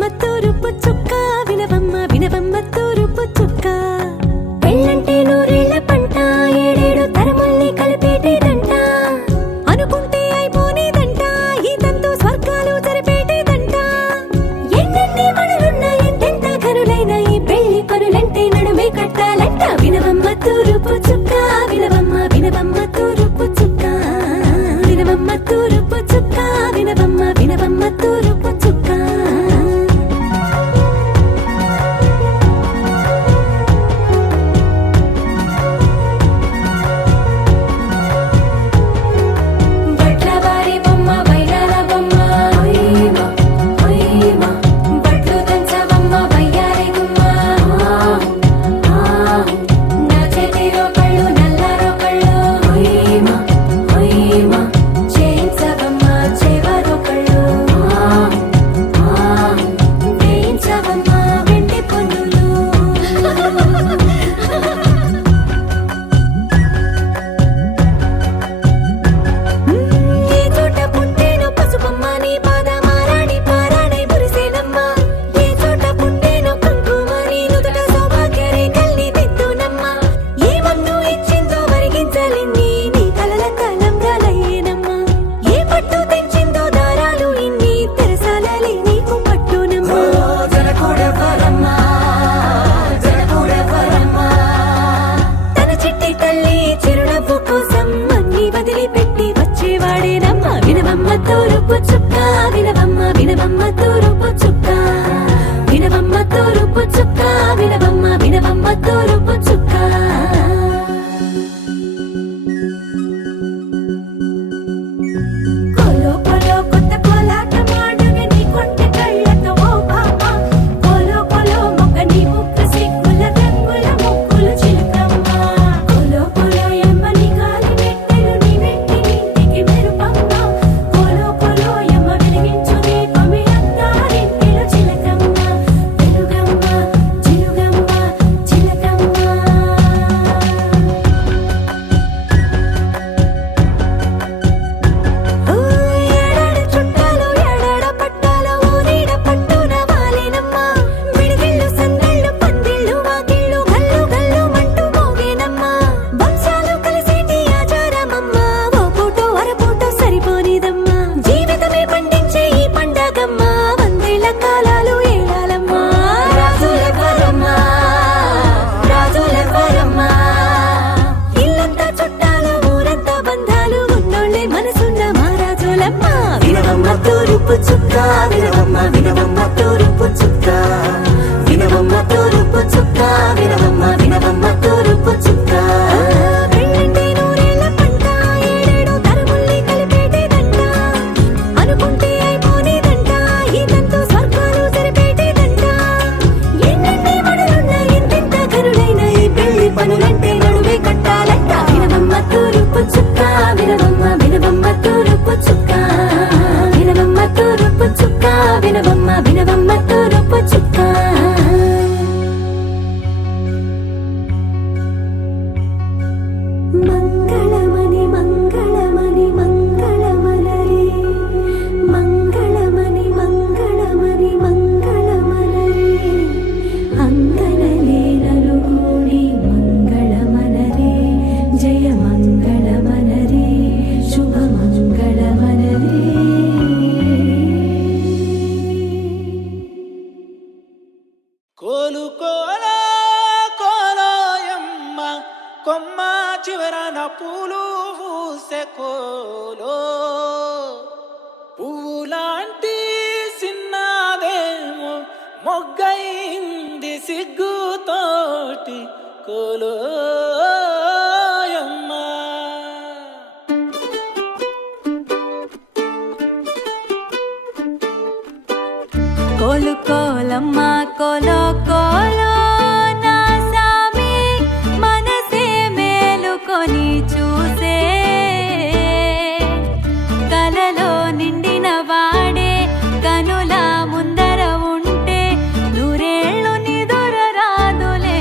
వినవమ్మ తూరుపు చుక్క వినవమ్మ వినవమ్మ తూరుపు చుక్క పెళ్ళంటే నూరేళ్ల పంట ఏడేడు తరమల్ని కలిపేటేదంట అనుకుంటే అయిపోనేదంట ఈ తంతు స్వర్గాలు జరిపేటేదంట ఎన్నెన్ని మనులున్న ఎంతెంత కరులైన ఈ పెళ్లి పనులంటే నడుమే కట్టాలంట వినవమ్మ తూరుపు చుక్క వినవమ్మ వినవమ్మ తూరుపు చుక్క వినవమ్మ తూరుపు చుక్క వినవమ్మ వినవమ్మ తూరుపు చుక్క కోలు కోలమ్మ కోలో కోలో నా సామి మనసే మేలుకొని చూసే కలలో నిండిన వాడే కనుల ముందర ఉంటే నూరేళ్ళు నిదుర రాదులే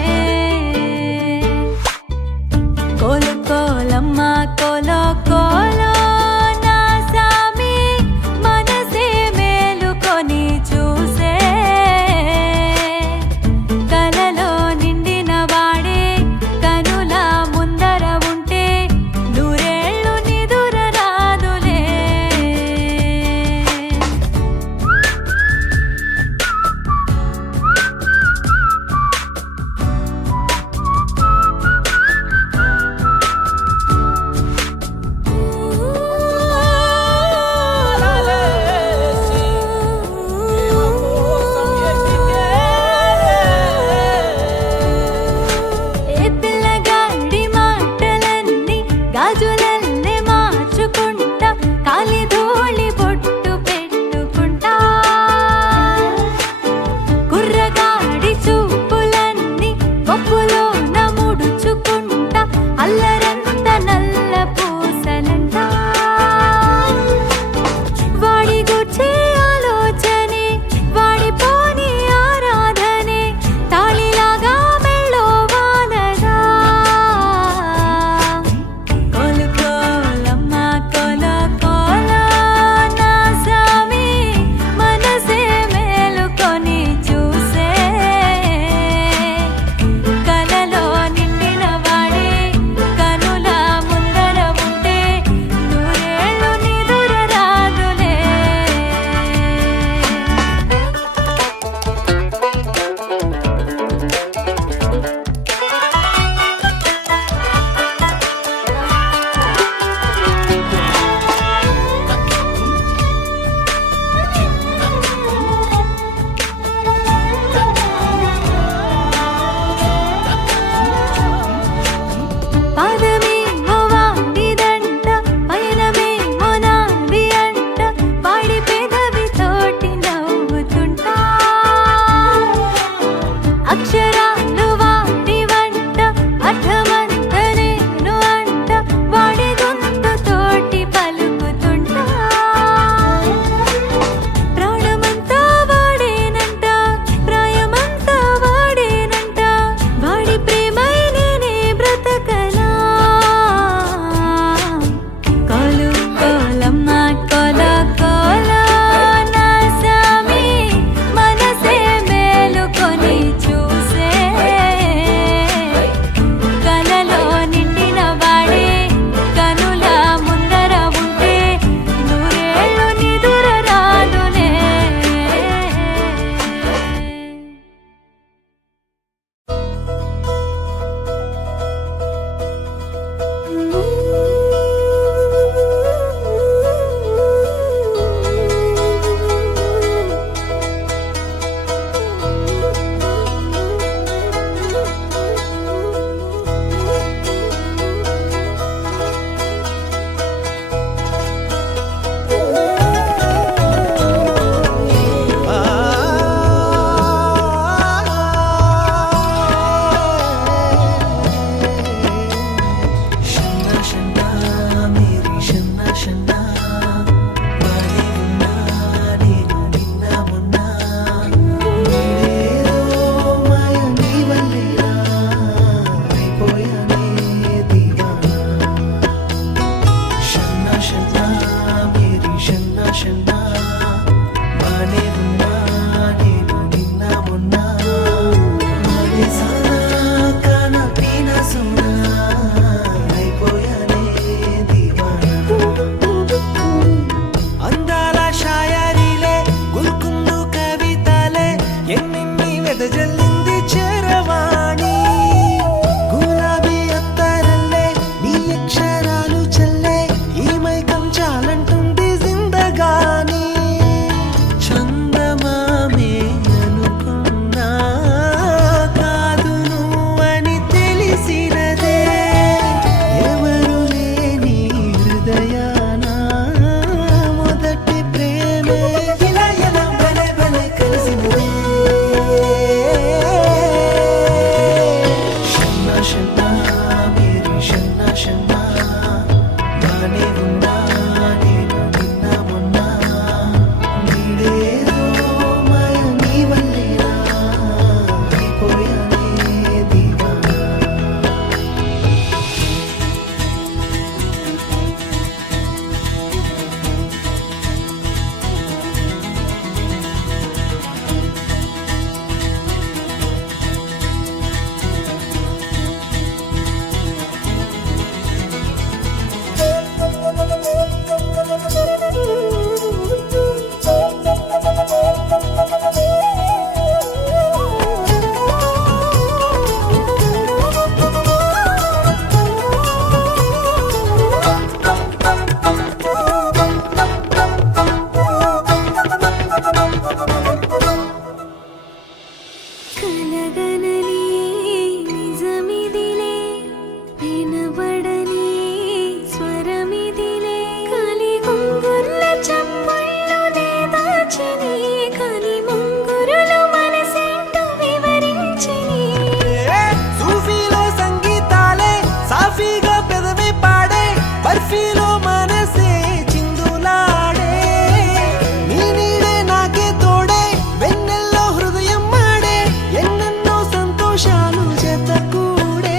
జతకూడే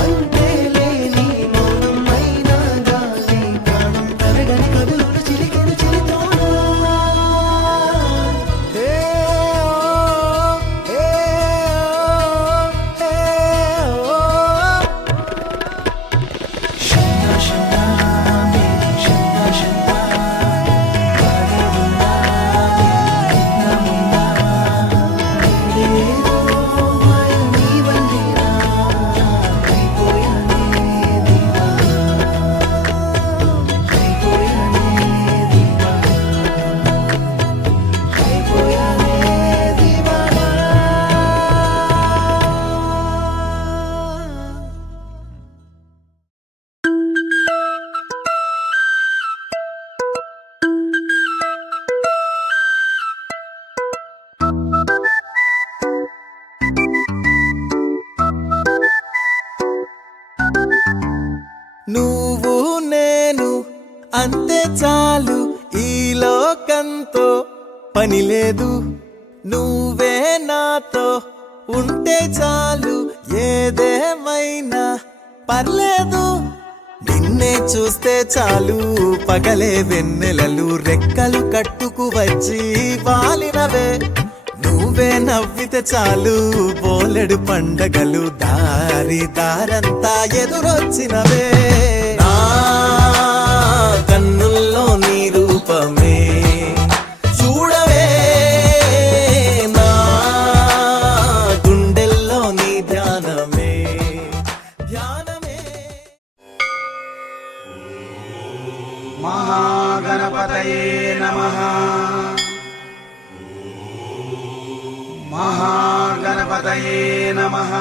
అంతే లేని మౌనమైన గాలి ప్రాణం తరగని కదులుడు చిలికెడు చిలితోనా నువ్వు నేను అంతే చాలు ఈ లోకంతో పని లేదు నువ్వే నాతో ఉంటే చాలు ఏదేమైనా పర్లేదు నిన్నే చూస్తే చాలు పగలే వెన్నెలలు రెక్కలు కట్టుకు వచ్చి వాలినవే నువ్వే నవ్వితే చాలు బోలెడు పండగలు దారి దారంతా ఎదురొచ్చినవే నా కన్నుల్లో నీ రూపమే చూడవే నా గుండెల్లో నీ ధ్యానమే ధ్యానమే మహాగణపతయే నమః మహాగణపతయే నమః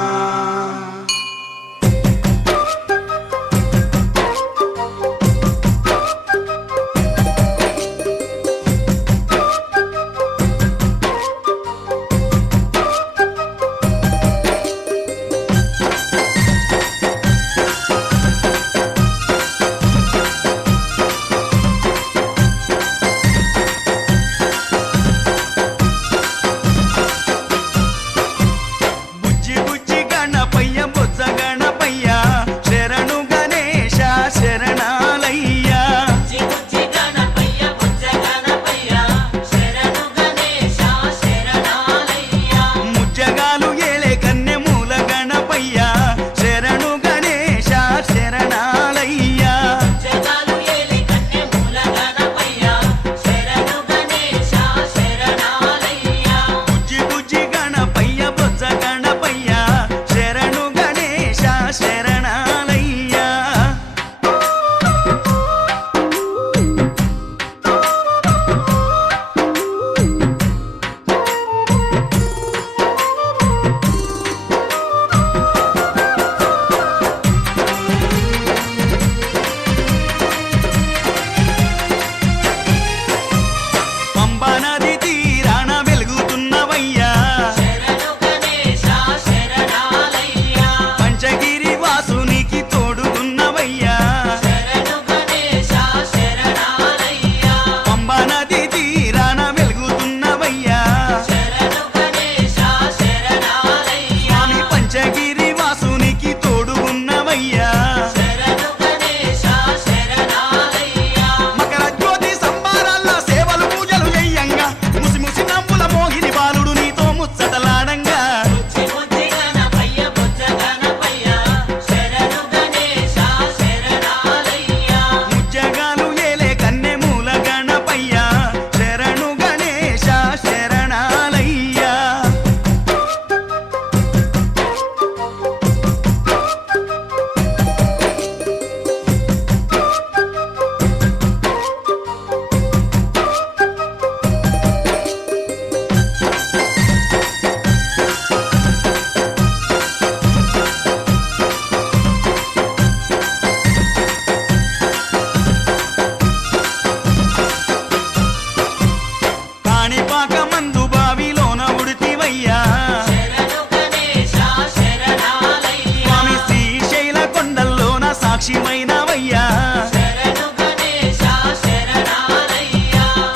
సాక్షిమైనవయ్యా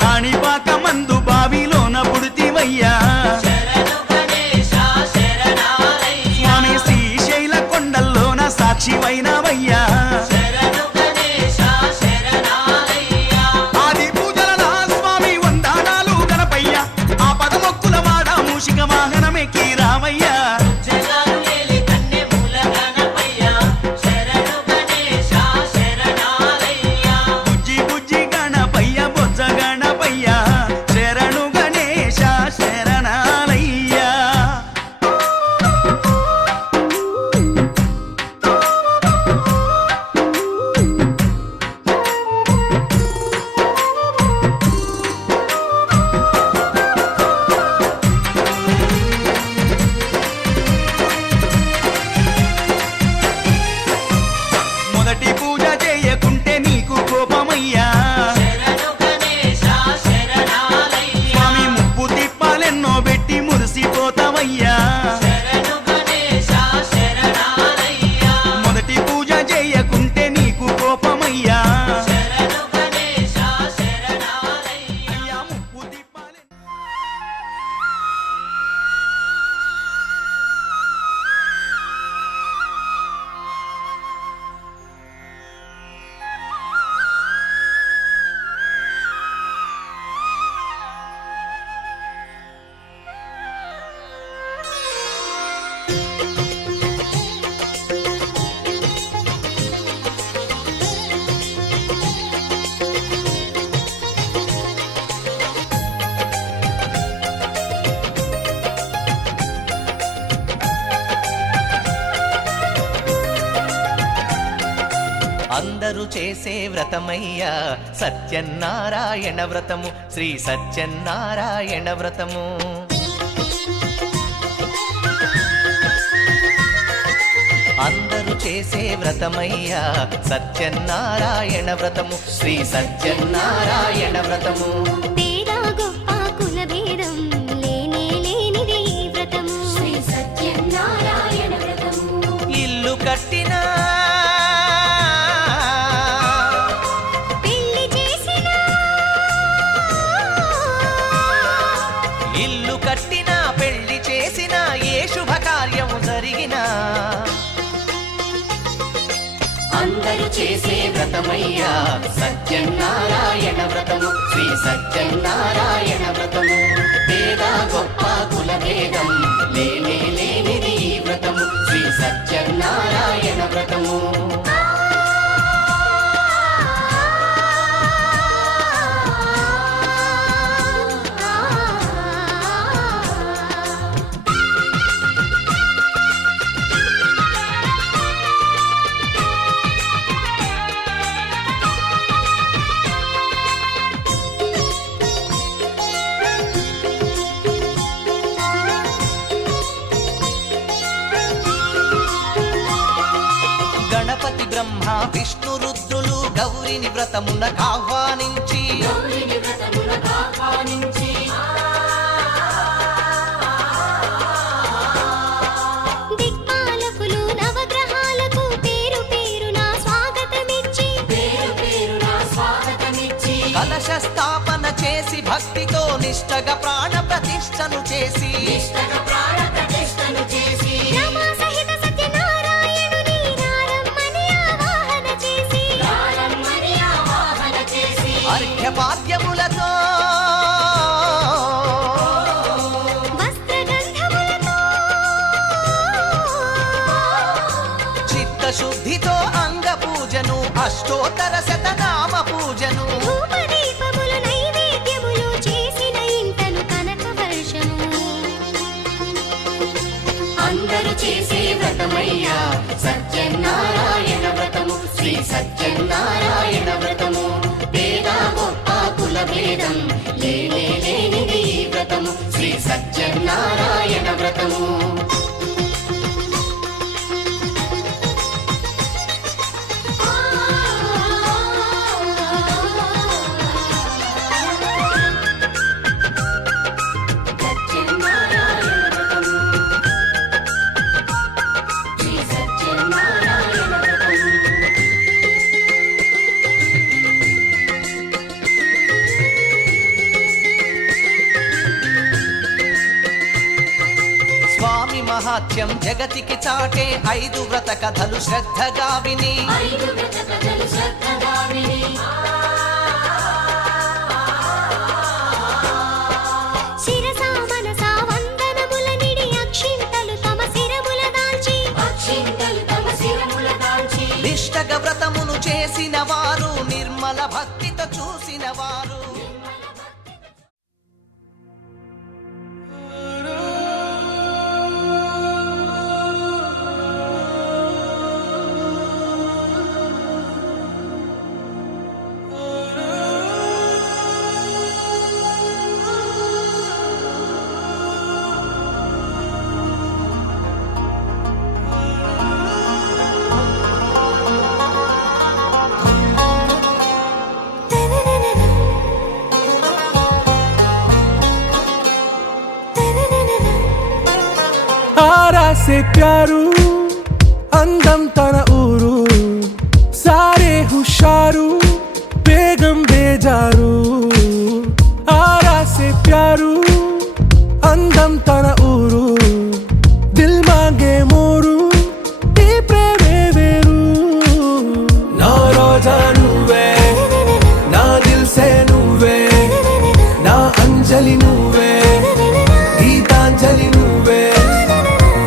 కాణిపాక మందు బావిలోన పుడితివయ్యా స్వామి అందరూ చేసే వ్రతమయ్యా సత్యనారాయణ వ్రతము, శ్రీ సత్యనారాయణ వ్రతము. అందరూ చేసే వ్రతమయ్యా సత్యనారాయణ వ్రతము, శ్రీ సత్యనారాయణ వ్రతము. పేద గొప్ప కుల భేదం లేనే లేనిది ఈ వ్రతము, శ్రీ సత్యనారాయణ వ్రతము. ఇల్లు కట్టినా పెళ్లి చేసిన ఇల్లు కట్టినా పెళ్లి చేసినా ఏ శుభకార్యము జరిగినా అందరూ చేసే వ్రతమయ్యా సత్యనారాయణ వ్రతము, శ్రీ సత్యనారాయణ వ్రతము. పేద గొప్ప కుల భేదం లేనే లేనిది ఈ వ్రతము, శ్రీ సత్యనారాయణ వ్రతము. గణపతి బ్రహ్మ విష్ణు రుద్రులు గౌరిని వ్రతమునకు ఆహ్వానించి దిక్పాలకులు నవగ్రహాలకు పేరు పేరున స్వాగతమిచ్చి కలశ స్థాపన చేసి భక్తితో నిష్టగా ప్రాణ ప్రతిష్టను చేసి రమా సహిత సత్యనారాయణుని నారమ్మని ఆవాహన చేసి అర్ఘ్యపాద్యములతో వస్త్రగంధములతో చిత్తశుద్ధితో అంగ పూజను అష్టోత్తర శతనామ పూజను ధూపదీపములు నైవేద్యములు చేసిన ఇంటను కనక వర్షము. అందరూ చేసే వ్రతమయ్యా సత్యనారాయణ వ్రతము, శ్రీ సత్యనారాయణ వ్రతము. పేద గొప్ప కుల భేదం లేనే లేనిది ఈ వ్రతము, శ్రీ సత్యనారాయణ వ్రతము. స్వామి మహాత్యం జగతికి చాటే 5 వ్రత కథలు శ్రద్ధగా విని శిరసా మనసా వందనముల నిడి అక్షింతలు తమ శిరముల దాల్చి నిష్టగా వ్రతమును చేసిన వారు నిర్మల భక్తితో చూసిన వారు आरा से प्यारू అందం తన ఊరు సారే హుషారు బేగం బేజారు ఆరా से प्यारू అందం తన ఊరు దిల్ మాంగే మోరు ఈ ప్రేమే వేరు నా రోజా నువ్వే నా దిల్ సే నువ్వే నా అంజలి నువ్వే గీతాంజలి నువ్వే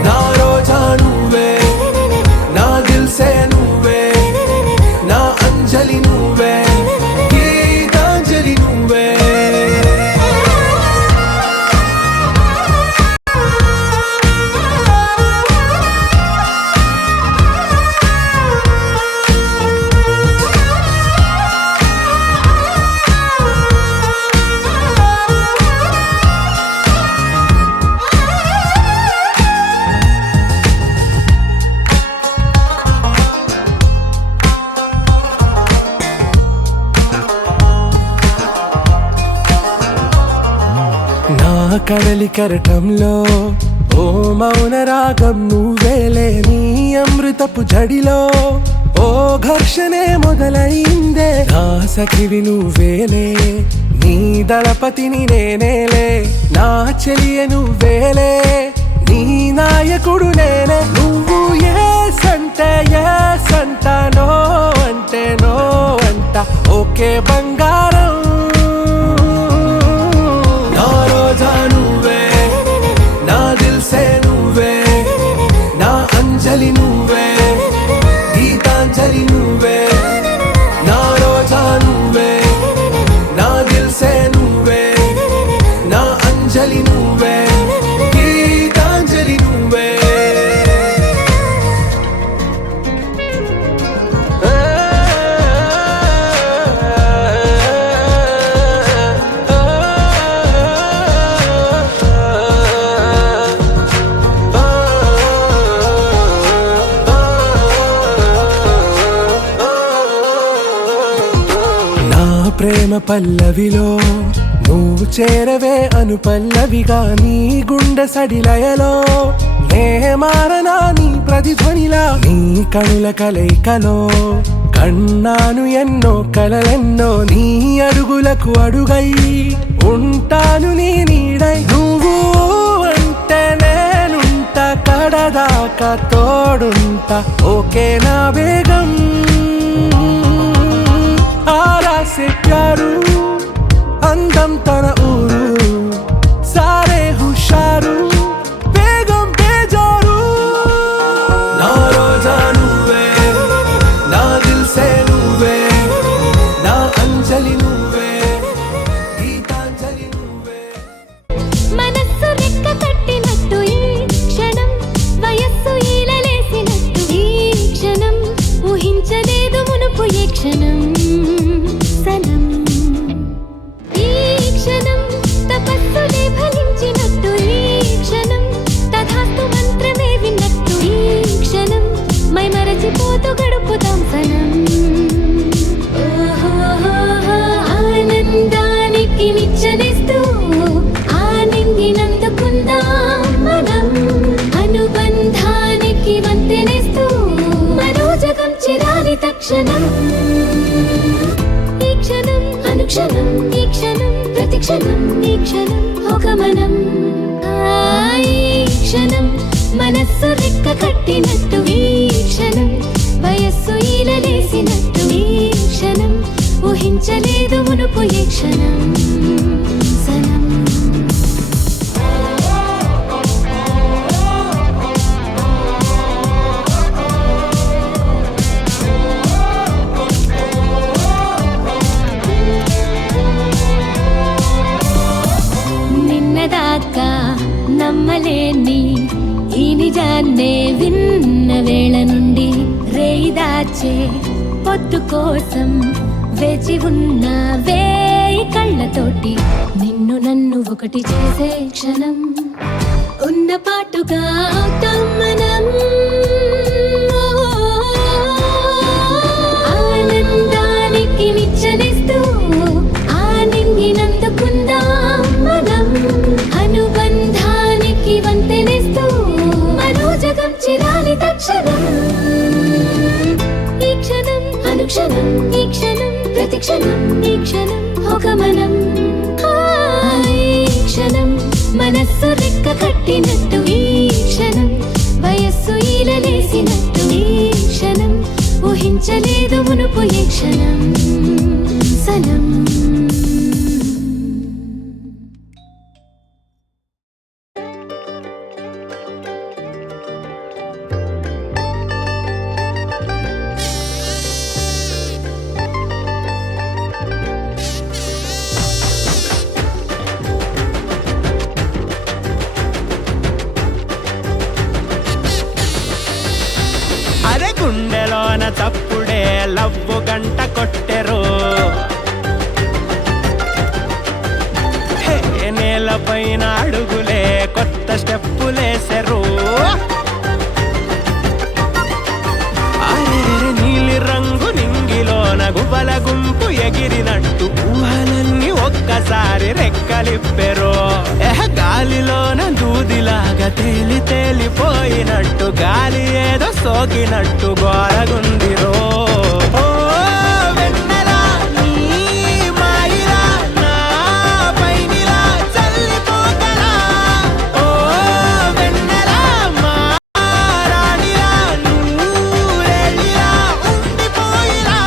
నా రోజా నువ్వే నా దిల్ కడలి కెరటంలో ఓ మౌన రాగం నువ్వేలే, నీ అమృతపు జడిలో ఓ ఘర్షణే మొదలైందే. నా సఖివి నువ్వేలే, నీ దళపతిని నేనేలే, నా చెలియ నువ్వేలే, నీ నాయకుడు నేనే. నువ్వు ఏ సంట నో అంటే నో అంట, ఓకే బంగారం. నా రోజా నువ్వే, నా దిల్సే నువ్వే, నా అంజలి నువ్వే, గీతాంజలి నువ్వే. నా రోజా నువ్వే, నా దిల్సే నువ్వే, నా అంజలి నువ్వే, గీతాంజలి నువ్వే. నా ప్రేమ పల్లవిలో నువ్వు చేరవే అను పల్లవిగా, నీ గుండె సడిలయలో నే మారనా నీ ప్రతిధ్వనిలా. నీ కనుల కలయికలో కన్నాను ఎన్నో కలలెన్నో, నీ అడుగులకు అడుగై ఉంటాను నీ నీడై. నువ్వు అంటే నేనుంట కడదాకా తోడుంట, ఓకే నా బేగం. ఆరా సే ప్యారు అందం తన ఊరు, సారే హుషారు బేగం బేజారు. నా రోజా నువ్వే, నా దిల్సే నువ్వే, నా అంజలి నువ్వే, గీతాంజలి నువ్వే. మనస్సు రెక్క కట్టినట్టు ఈ క్షణం, వయస్సు ఈలలేసినట్టు ఈ క్షణం, ఊహించలేదు మునుపు ఏ క్షణం. సనం ఈ క్షణం, తపస్సులే ఫలించినట్టు ఈ క్షణం, తథాస్తు మంత్రమే విన్నట్టు ఈ క్షణం, మై మరచిపోతూ గడుపుతాం సనం. ఆనందానికి నిచ్చనిస్తూ ఆనందినందుకుందాం మనం, అనుబంధానికి వంతెనిస్తూ మనోజగం చిరాలి తక్షణం. ఈ క్షణం అనుక్షణం, ఈ క్షణం ప్రతిక్షణం, ఈ క్షణం ఒక మనం. ఈ క్షణం మనస్సు రెక్క కట్టినట్టు ఈ క్షణం, వయస్సు ఈలలేసినట్టు ఈ క్షణం, ఊహించలేదు మునుపు ఏ క్షణం. సనం నిన్నదాకా నమ్మలేని ఈ నిజాన్నే విన్న వేళ నుండి, రేయి దాచే పొద్దు కోసం వేచి ఉన్న వేయి కళ్ళతోటి, నిన్ను నన్ను ఒకటి చేసే క్షణం, ఉన్న పాటుగా అవుతాం మనం. ఆనందానికి నిచ్చనిస్తూ ఆనందినందుకుందాం మనం, అనుబంధానికి వంతెనిస్తూ మనోజగం చిరాలి తక్షణం. ఈ క్షణం అనుక్షణం, ఈ క్షణం ప్రతిక్షణం, ఈ క్షణం ఒక మనం. ఈ క్షణం మనస్సు రెక్క కట్టినట్టు ఈ క్షణం, వయస్సు ఈలలేసినట్టు ఈ క్షణం, ఊహించలేదు మునుపు ఏ క్షణం. సనం అరే గుండెలోన చప్పుడే లవ్వు గంట కొట్టెరు, నేలపైన అడుగులే కొత్త స్టెప్పులేసెరు. అరే నీలి రంగు నింగిలోన గుబల గుంపు ఎగిరినట్టు ఊహలన్నీ ఒక్కసారి రెక్కలిప్పెరు. గాలిలోన దూదిలాగా తేలి తేలిపోయినట్టు గాలి ఏదో సోకినట్టు గోరగుందిరో ఓ వెన్నెల నీ మాయిలా నా పైనిలా చల్లిపోకలా ఓ వెన్నెల మా రాణిలా నువ్వేలిలా ఉండిపోయిలా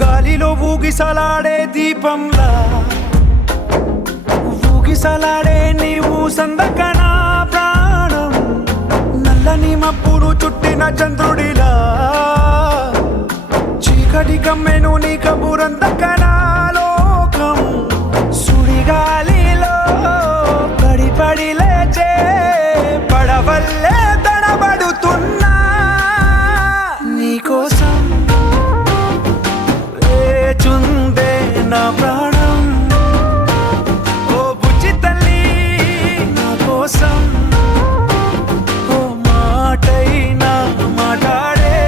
గాలిలో ఊగిసలాడే దీపంలా ఊగిసలాడే నీవు సందకనా ప్రాణం నల్లని మబ్బులు చుట్టిన చంద్రుడిలా చీకటి గమ్మెను నీ కబురందకనా లోకం సుడిగాలిలో పడి పడి లేచే పడవల్లే తడబడుతున్నా నీకోసం వేచుందే నా ప్రాణం ఓ బుజ్జి తల్లి నా కోసం ఓ మాటైనా మాట్లాడే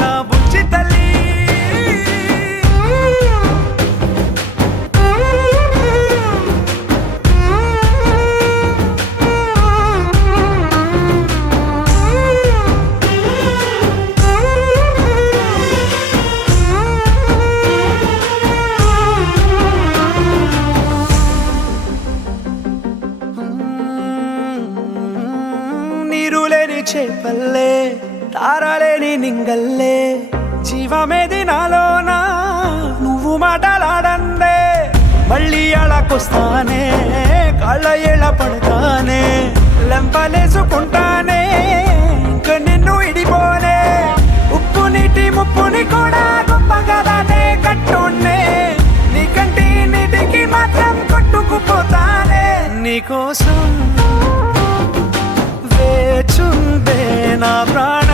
నా బుజ్జి తల్లి నీరు లేని చేపల్లే తారలేని నింగల్లే జీవమేది నాలోనా నువ్వు మాటలాడందే మళ్ళీ అళకొస్తానే కాళ్ళ ఎళ్ళ పడతానే లెంపలేసుకుంటానే ఇంక నిన్ను ఇడిపోనే ఉప్పు నీటి ముప్పుని కూడా గొప్పగా దాటే కట్టున్నే నీ కంటి నీటికి మాత్రం కొట్టుకుపోతానే నీకోసం వేచుందే నా ప్రాణ